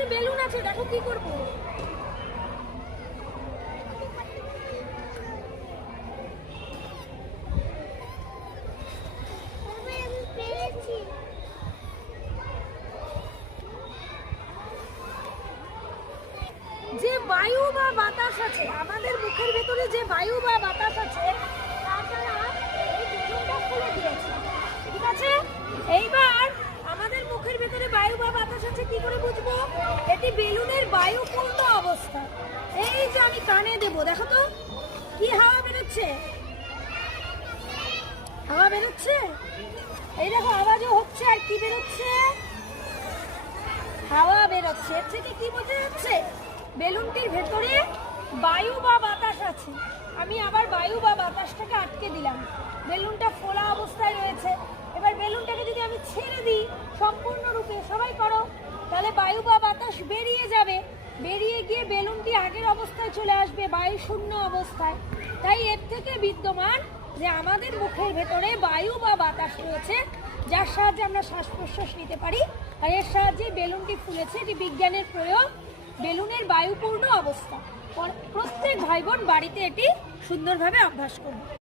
এটাতে বেলুন আছে, দেখো কি করবো। যে বায়ু বা বাতাস আছে আমাদের মুখের ভেতরে, যে বায়ু বা বাতাস আছে তার দ্বারা এই বেলুনটা ফুলে দিয়েছে, ঠিক আছে। এইবার আমাদের মুখের ভেতরে বায়ু বা বাতাস আছে কি করে বুঝবো? এটি বেলুনের বায়ুপূর্ণ অবস্থা। এই যে আমি কানে দেবো, দেখো তো কি হাওয়া বেরোচ্ছে, হাওয়া বেরোচ্ছে, এই দেখো আওয়াজও হচ্ছে আর কি বেরোচ্ছে, হাওয়া বেরোচ্ছে। এর থেকে কি বোঝা যাচ্ছে? বেলুনটির ভেতরে বায়ু বা বাতাস আছে। আমি আবার বায়ু বা বাতাসটাকে আটকে দিলাম, বেলুনটা ফোলা অবস্থায় রয়েছে। এবার বেলুনটাকে যদি আমি ছেড়ে দিই সম্পূর্ণরূপে, সবাই করো, তাহলে বায়ু বা বাতাস বেরিয়ে যাবে, বেরিয়ে গিয়ে বেলুনটি আগের অবস্থায় চলে আসবে, বায়ু শূন্য অবস্থায়। তাই এর থেকে বিদ্যমান যে আমাদের মুখের ভেতরে বায়ু বা বাতাস রয়েছে, যার সাহায্যে আমরা শ্বাস প্রশ্বাস নিতে পারি, আর এর সাহায্যে বেলুনটি ফুলেছে। এটি বিজ্ঞানের প্রয়োগ, বেলুনের বায়ুপূর্ণ অবস্থা। প্রত্যেক ভাই বোন বাড়িতে এটি সুন্দরভাবে অভ্যাস করবে।